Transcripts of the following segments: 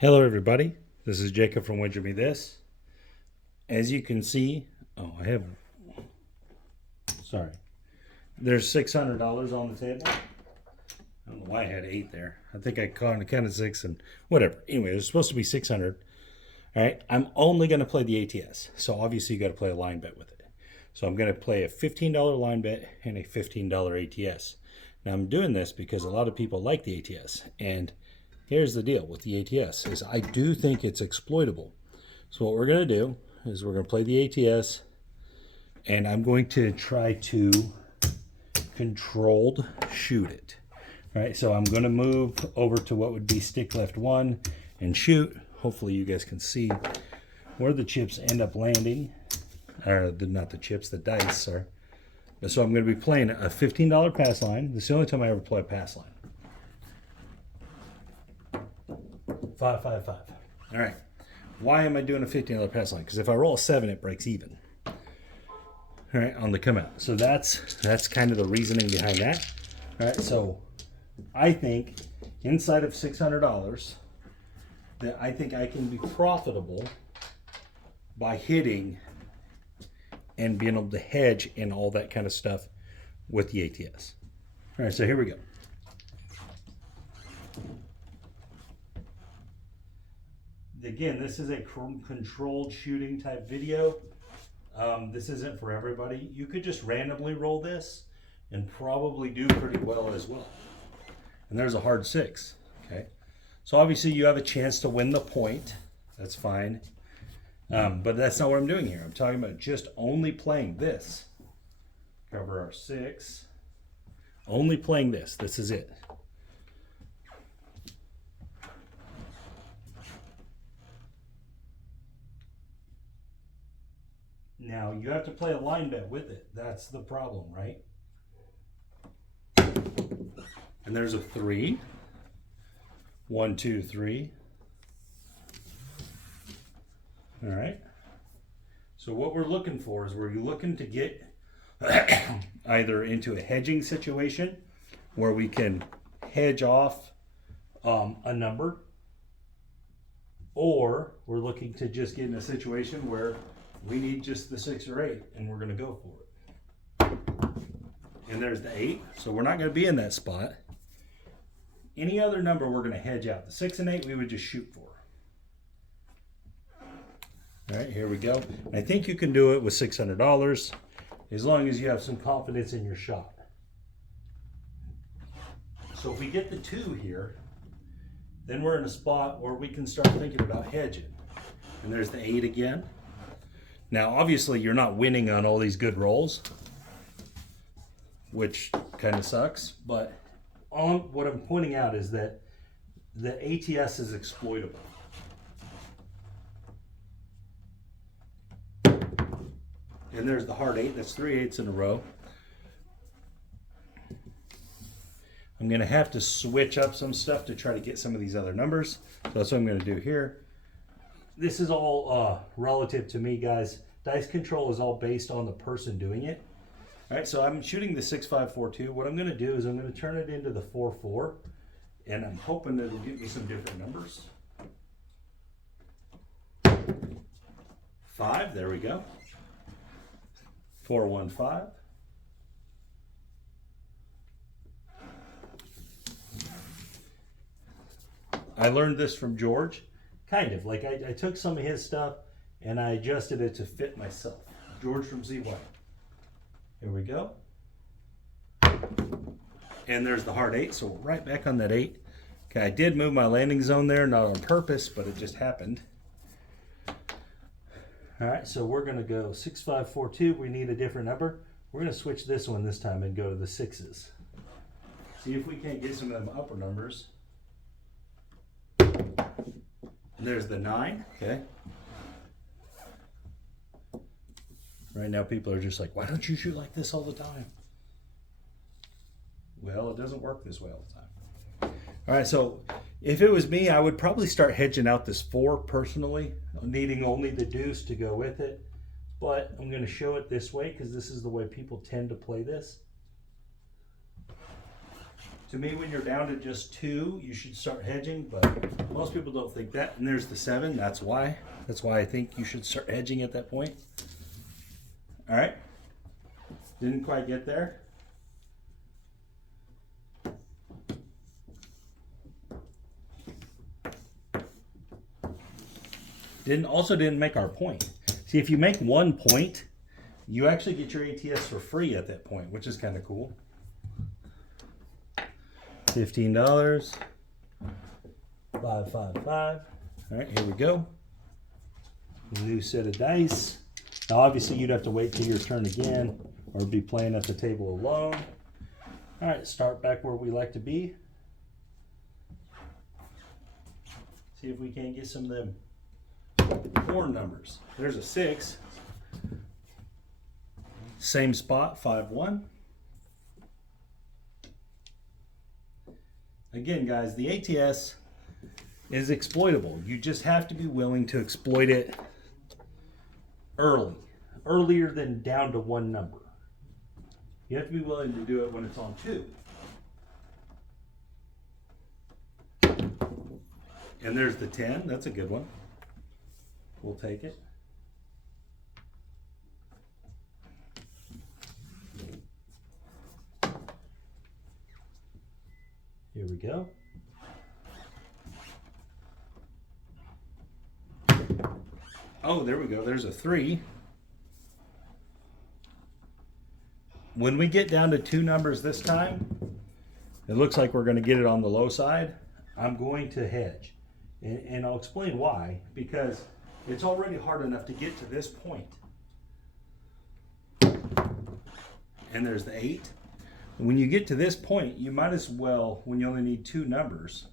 Hello everybody, this is Jacob from Wager Me This. As you can see, there's $600 on the table. I don't know why I had 8 there. I think I counted 6 and whatever. Anyway, there's supposed to be 600. All right, I'm only going to play the ATS. So obviously you got to play a line bet with it. So I'm going to play a $15 line bet and a $15 ATS. Now I'm doing this because a lot of people like the ATS, and here's the deal with the ATS is I do think it's exploitable. So what we're going to do is we're going to play the ATS, and I'm going to try to controlled shoot it. All right, so I'm going to move over to what would be stick left 1 and shoot. Hopefully you guys can see where the chips end up landing. Or not the chips, the dice, sorry. So I'm going to be playing a $15 pass line. This is the only time I ever play a pass line. 5, 5, 5. All right. Why am I doing a $15 pass line? Because if I roll a 7, it breaks even. All right, on the come out. So that's kind of the reasoning behind that. All right, so I think inside of $600 that I think I can be profitable by hitting and being able to hedge and all that kind of stuff with the ATS. All right, so here we go. Again, this is a controlled shooting type video. This isn't for everybody. You could just randomly roll this and probably do pretty well as well. And there's a hard 6, okay? So obviously you have a chance to win the point. That's fine. But that's not what I'm doing here. I'm talking about just only playing this. Cover our 6. Only playing this. This is it. Now, you have to play a line bet with it. That's the problem, right? And there's a 3. 1, 2, 3. All right. So what we're looking for is we're looking to get either into a hedging situation where we can hedge off a number, or we're looking to just get in a situation where we need just the 6 or 8 and we're going to go for it. And there's the 8. So we're not going to be in that spot. Any other number we're going to hedge out. The 6 and 8 we would just shoot for. All right, here we go. I think you can do it with $600 as long as you have some confidence in your shot. So if we get the 2 here, then we're in a spot where we can start thinking about hedging. And there's the 8 again. Now, obviously, you're not winning on all these good rolls, which kind of sucks. But what I'm pointing out is that the ATS is exploitable. And there's the hard 8. That's 3 8s in a row. I'm going to have to switch up some stuff to try to get some of these other numbers. So that's what I'm going to do here. This is all relative to me, guys. Dice control is all based on the person doing it. All right, so I'm shooting the 6-5-4-2. What I'm going to do is I'm going to turn it into the 4-4, and I'm hoping that it'll give me some different numbers. 5, there we go. 4-1-5. I learned this from George. Kind of. Like I took some of his stuff and I adjusted it to fit myself. George from ZY. Here we go. And there's the hard 8, so we're right back on that 8. Okay, I did move my landing zone there, not on purpose, but it just happened. All right, so we're going to go 6-5-4-2. We need a different number. We're going to switch this one this time and go to the 6s. See if we can't get some of them upper numbers. And there's the 9, okay. Right now people are just like, why don't you shoot like this all the time? Well, it doesn't work this way all the time. All right, so if it was me, I would probably start hedging out this 4 personally, needing only the deuce to go with it. But I'm going to show it this way because this is the way people tend to play this. To me, when you're down to just 2, you should start hedging, but most people don't think that. And there's the 7. That's why. That's why I think you should start hedging at that point. All right. Didn't quite get there. Didn't make our point. See, if you make 1 point, you actually get your ATS for free at that point, which is kind of cool. $15. 5, 5, 5. All right, here we go. New set of dice. Now, obviously, you'd have to wait till your turn again, or be playing at the table alone. All right, start back where we like to be. See if we can't get some of them 4 numbers. There's a 6. Same spot, 5, 1. Again, guys, the ATS is exploitable. You just have to be willing to exploit it earlier than down to 1 number. You have to be willing to do it when it's on 2. And there's the 10. That's a good one. We'll take it. Here we go. Oh, there we go. There's a 3. When we get down to 2 numbers this time, it looks like we're going to get it on the low side. I'm going to hedge. And I'll explain why. Because it's already hard enough to get to this point. And there's the 8. When you get to this point, you might as well, when you only need 2 numbers,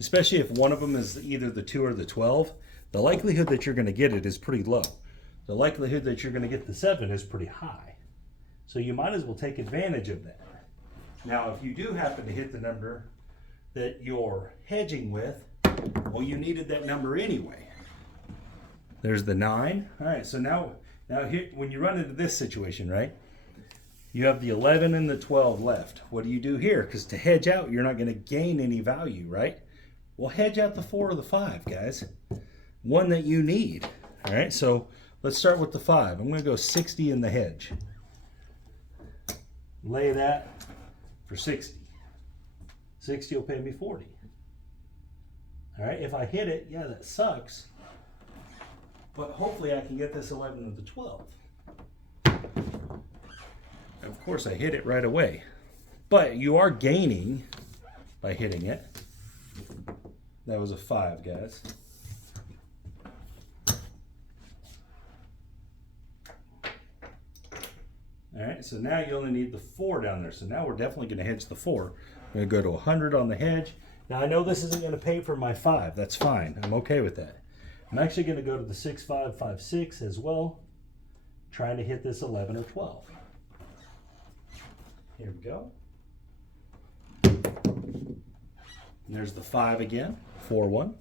especially if one of them is either the 2 or the 12, the likelihood that you're going to get it is pretty low. The likelihood that you're going to get the 7 is pretty high. So you might as well take advantage of that. Now, if you do happen to hit the number that you're hedging with, well, you needed that number anyway. There's the 9. All right, so now here, when you run into this situation, right? You have the 11 and the 12 left. What do you do here? Because to hedge out, you're not going to gain any value, right? Well, hedge out the 4 or the 5, guys. One that you need. All right, so let's start with the 5. I'm going to go 60 in the hedge. Lay that for 60. 60 will pay me 40. All right, if I hit it, yeah, that sucks. But hopefully I can get this 11 and the 12. Of course, I hit it right away. But you are gaining by hitting it. That was a 5, guys. All right, so now you only need the 4 down there. So now we're definitely going to hedge the 4. I'm going to go to 100 on the hedge. Now I know this isn't going to pay for my 5. That's fine. I'm okay with that. I'm actually going to go to the 6, 5, 5, 6 as well, trying to hit this 11 or 12. Here we go. And there's the 5 again, 4, 1.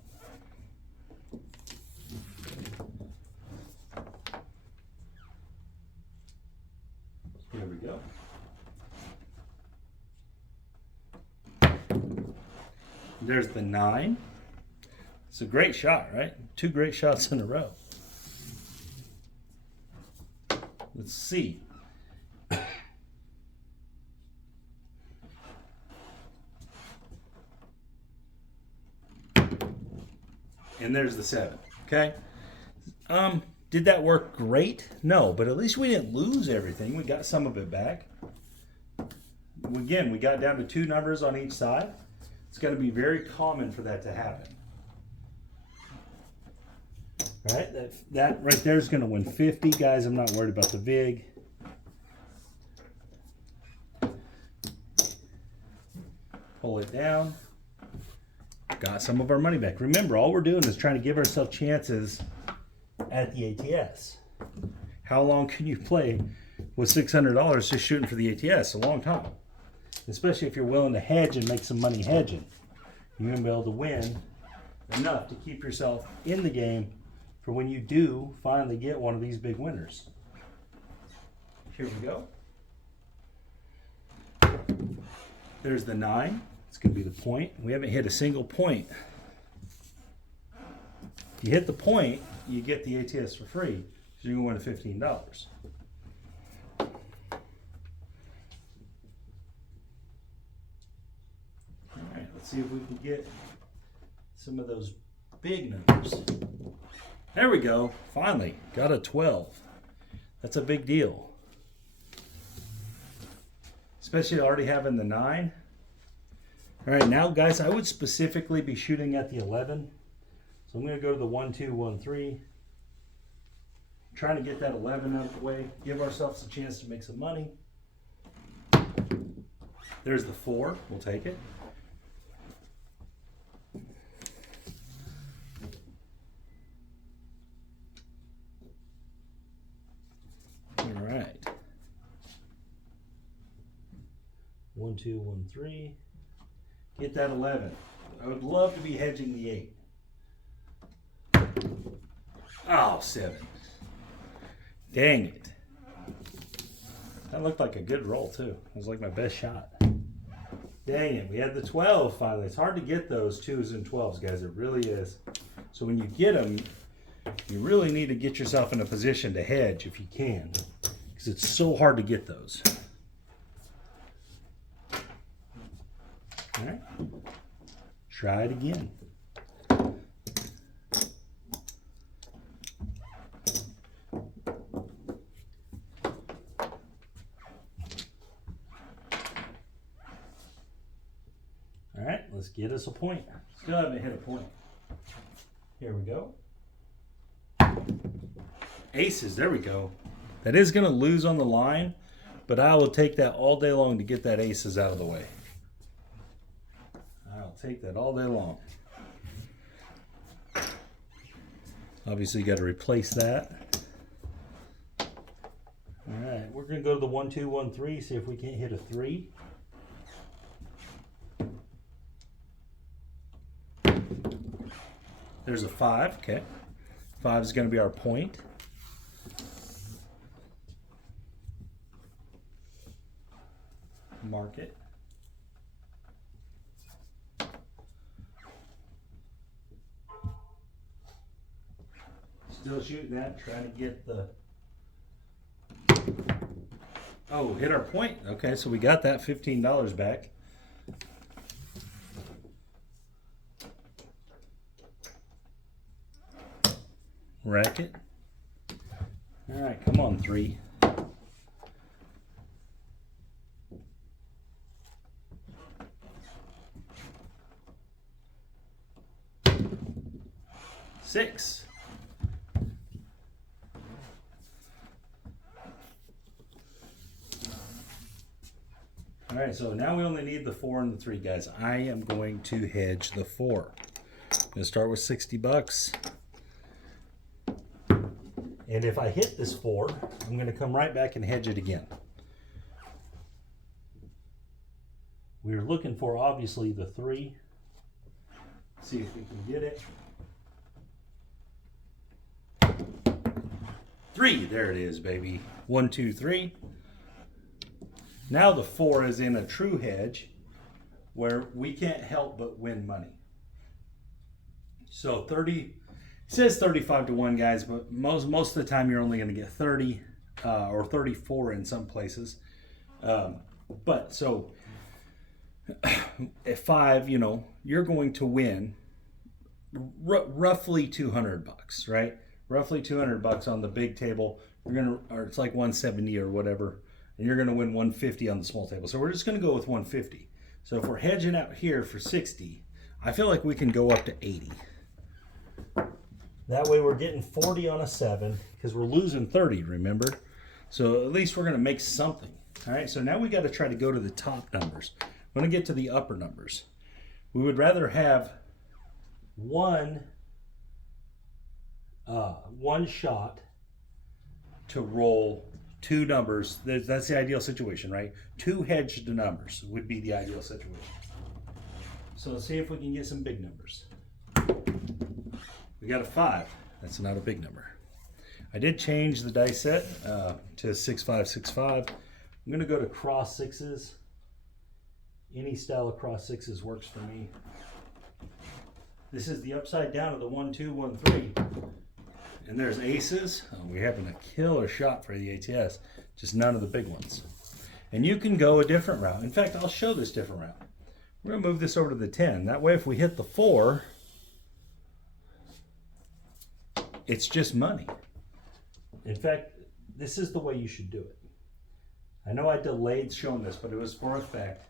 Here we go. There's the 9. It's a great shot, right? 2 great shots in a row. Let's see. And there's the 7, okay? Did that work great? No, but at least we didn't lose everything. We got some of it back. Again, we got down to 2 numbers on each side. It's going to be very common for that to happen. All right, that right there is going to win 50. Guys, I'm not worried about the VIG. Pull it down. Got some of our money back. Remember, all we're doing is trying to give ourselves chances at the ATS. How long can you play with $600 just shooting for the ATS? A long time. Especially if you're willing to hedge and make some money hedging. You're going to be able to win enough to keep yourself in the game for when you do finally get one of these big winners. Here we go. There's the 9. It's going to be the point. We haven't hit a single point. If you hit the point, you get the ATS for free. So you can win $15. All right, let's see if we can get some of those big numbers. There we go. Finally, got a 12. That's a big deal. Especially already having the 9. All right, now guys, I would specifically be shooting at the 11. So I'm going to go to the 1, 2, 1, 3. Trying to get that 11 out of the way. Give ourselves a chance to make some money. There's the 4. We'll take it. All right. 1, 2, 1, 3. Get that 11. I would love to be hedging the 8. Oh, 7. Dang it. That looked like a good roll too. It was like my best shot. Dang it, we had the 12 finally. It's hard to get those 2s and 12s, guys. It really is. So when you get them, you really need to get yourself in a position to hedge if you can, because it's so hard to get those. All right, try it again. All right, let's get us a point. Still haven't hit a point. Here we go. Aces, there we go. That is going to lose on the line, but I will take that all day long to get that aces out of the way. I'll take that all day long. Obviously, you got to replace that. All right, we're going to go to the 1, 2, 1, 3, see if we can't hit a 3. There's a 5, okay. 5 is going to be our point. Mark it. Still shooting that, trying to get the... Oh, hit our point. Okay, so we got that $15 back. Racket. All right, come on, 3. Six. All right, so now we only need the 4 and the 3, guys. I am going to hedge the 4. I'm going to start with $60. And if I hit this 4, I'm going to come right back and hedge it again. We're looking for, obviously, the 3. See if we can get it. 3, there it is, baby. 1, 2, 3. Now the 4 is in a true hedge where we can't help but win money. So 30, it says 35 to 1, guys, but most of the time you're only going to get 30 or 34 in some places. But so at 5, you know, you're going to win roughly $200, right? Roughly $200 on the big table. You're gonna, or it's like 170 or whatever, and you're gonna win 150 on the small table. So we're just gonna go with 150. So if we're hedging out here for 60, I feel like we can go up to 80. That way we're getting 40 on a 7 because we're losing 30, remember? So at least we're gonna make something. All right, so now we gotta try to go to the top numbers. I'm gonna get to the upper numbers. We would rather have one shot to roll 2 numbers. That's the ideal situation, right? 2 hedged numbers would be the ideal situation. So let's see if we can get some big numbers. We got a 5. That's not a big number. I did change the dice set to 6, 5, 6, 5. I'm going to go to cross 6s. Any style of cross sixes works for me. This is the upside down of the 1, 2, 1, 3. And there's aces. Oh, we're having a killer shot for the ATS. Just none of the big ones. And you can go a different route. In fact, I'll show this different route. We're going to move this over to the 10. That way if we hit the 4, it's just money. In fact, this is the way you should do it. I know I delayed showing this, but it was for a fact.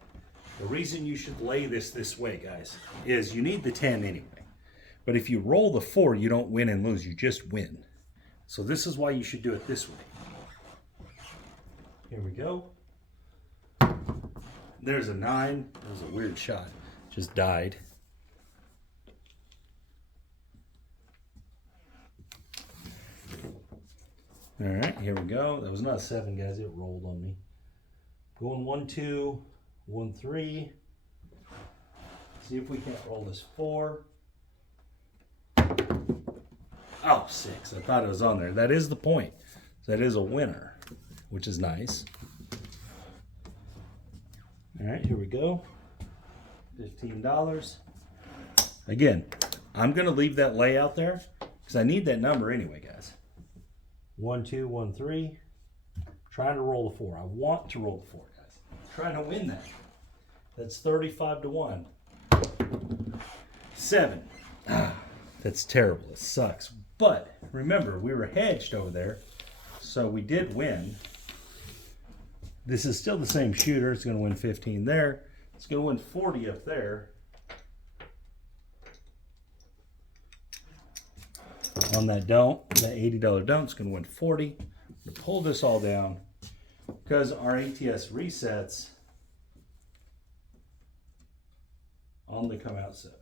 The reason you should lay this way, guys, is you need the 10 anyway. But if you roll the 4, you don't win and lose, you just win. So this is why you should do it this way. Here we go. There's a 9. That was a weird shot. Just died. All right, here we go. That was not a 7, guys. It rolled on me. Going 1, 2, 1, 3. See if we can't roll this 4. Oh, 6. I thought it was on there. That is the point. That is a winner, which is nice. All right, here we go. $15. Again, I'm going to leave that layout there because I need that number anyway, guys. 1, 2, 1, 3. Trying to roll the 4. I want to roll the 4, guys. I'm trying to win that. That's 35 to 1. 7. That's terrible. It sucks. But remember, we were hedged over there, so we did win. This is still the same shooter. It's going to win 15 there. It's going to win 40 up there. On that don't, that $80 don't, it's going to win 40. I'm going to pull this all down because our ATS resets on the come out 7.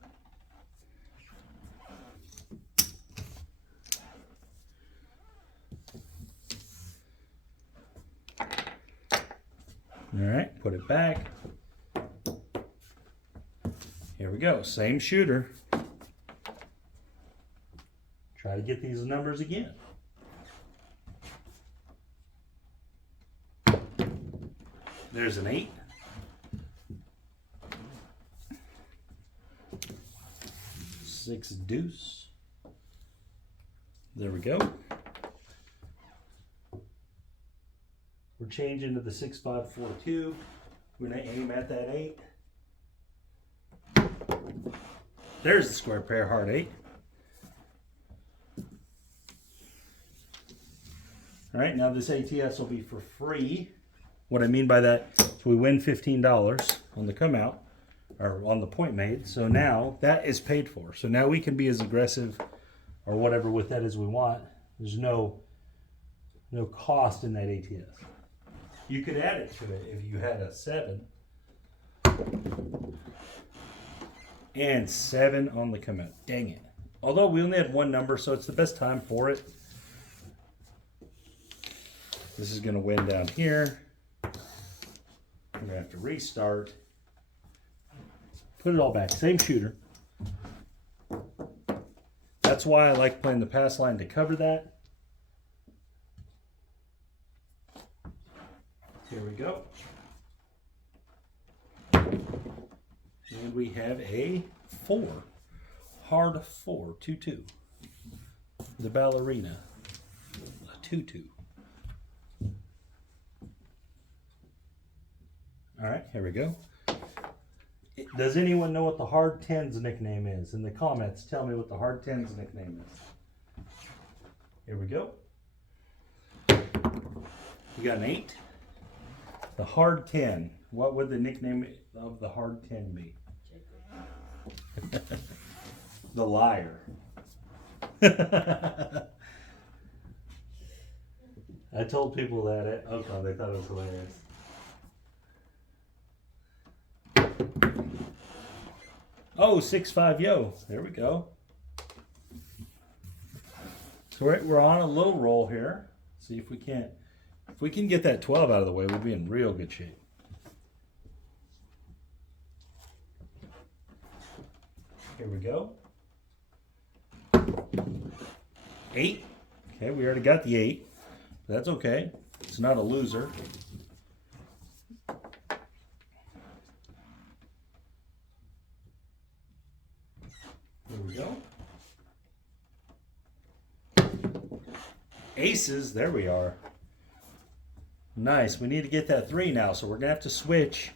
All right, put it back. Here we go, same shooter. Try to get these numbers again. There's an 8. 6 deuce. There we go. We're changing to the 6, 5, 4, 2. We're going to aim at that 8. There's the square pair, heart 8. All right, now this ATS will be for free. What I mean by that is we win $15 on the come out, or on the point made. So now that is paid for. So now we can be as aggressive or whatever with that as we want. There's no cost in that ATS. You could add it to it if you had a 7. And 7 on the come out. Dang it. Although we only had one number, so it's the best time for it. This is going to win down here. We're going to have to restart. Put it all back. Same shooter. That's why I like playing the pass line to cover that. Here we go. And we have a 4. Hard 4. 2-2. The ballerina. A 2-2. All right, here we go. Does anyone know what the hard 10's nickname is? In the comments, tell me what the hard 10's nickname is. Here we go. We got an 8. The hard 10. What would the nickname of the hard 10 be? The liar. I told people that at Oakland, they thought it was hilarious. Oh, 6-5 yo. There we go. So we're on a little roll here. See if we can't. If we can get that 12 out of the way, we'll be in real good shape. Here we go. 8. Okay, we already got the 8. That's okay. It's not a loser. Aces, there we are. Nice. We need to get that 3 now, so we're going to have to switch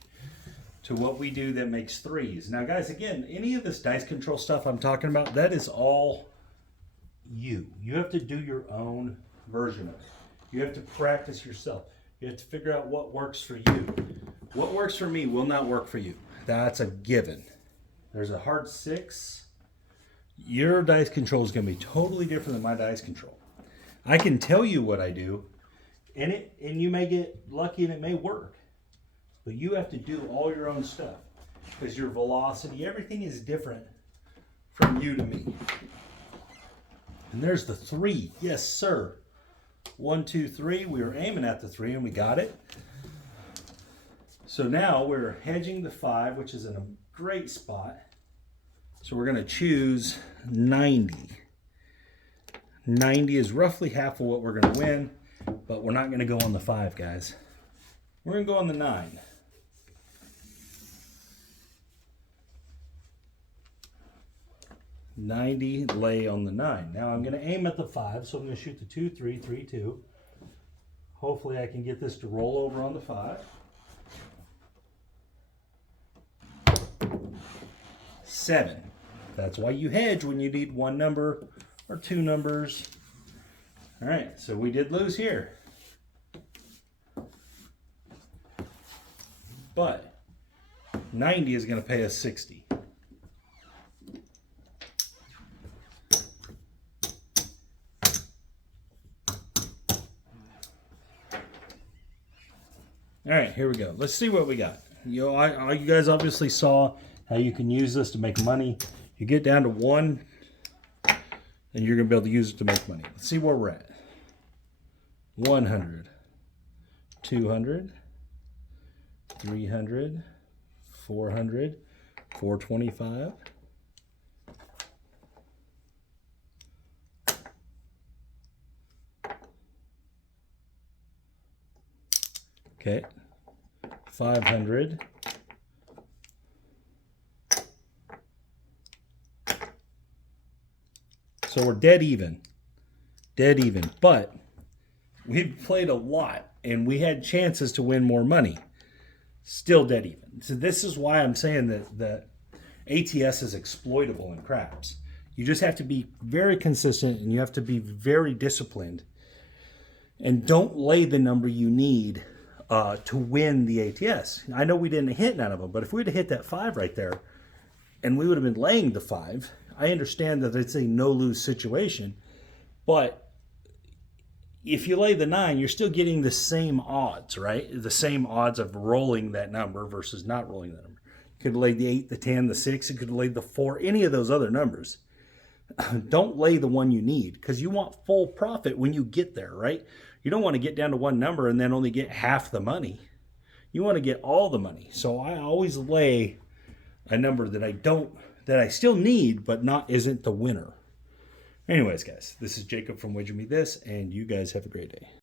to what we do that makes 3s. Now, guys, again, any of this dice control stuff I'm talking about, that is all you. You have to do your own version of it. You have to practice yourself. You have to figure out what works for you. What works for me will not work for you. That's a given. There's a hard 6. Your dice control is going to be totally different than my dice control. I can tell you what I do, and you may get lucky and it may work. But you have to do all your own stuff because your velocity, everything is different from you to me. And there's the 3. Yes, sir. 1, 2, 3. We were aiming at the 3 and we got it. So now we're hedging the 5, which is in a great spot. So we're going to choose 90. 90 is roughly half of what we're going to win, but we're not going to go on the 5, guys. We're going to go on the 9. $90 lay on the 9. Now I'm going to aim at the 5, so I'm going to shoot the 2, 3, 3, 2. Hopefully I can get this to roll over on the 5. 7. That's why you hedge when you need 1 number or 2 numbers. All right, so we did lose here. But 90 is going to pay us 60. All right, here we go. Let's see what we got. You know, you guys obviously saw how you can use this to make money. You get down to 1, and you're going to be able to use it to make money. Let's see where we're at. 100, 200, 300, 400, 425. Okay, 500. So we're dead even, but we've played a lot and we had chances to win more money. Still dead even. So this is why I'm saying that the ATS is exploitable in craps. You just have to be very consistent and you have to be very disciplined. And don't lay the number you need to win the ATS. I know we didn't hit none of them, but if we'd have hit that 5 right there and we would have been laying the 5, I understand that it's a no-lose situation, but if you lay the 9, you're still getting the same odds, right? The same odds of rolling that number versus not rolling that number. You could have laid the 8, the 10, the 6. You could have laid the 4, any of those other numbers. Don't lay the one you need because you want full profit when you get there, right? You don't want to get down to one number and then only get half the money. You want to get all the money. So I always lay a number that I still need, but isn't the winner. Anyways, guys, this is Jacob from Wager Me This, and you guys have a great day.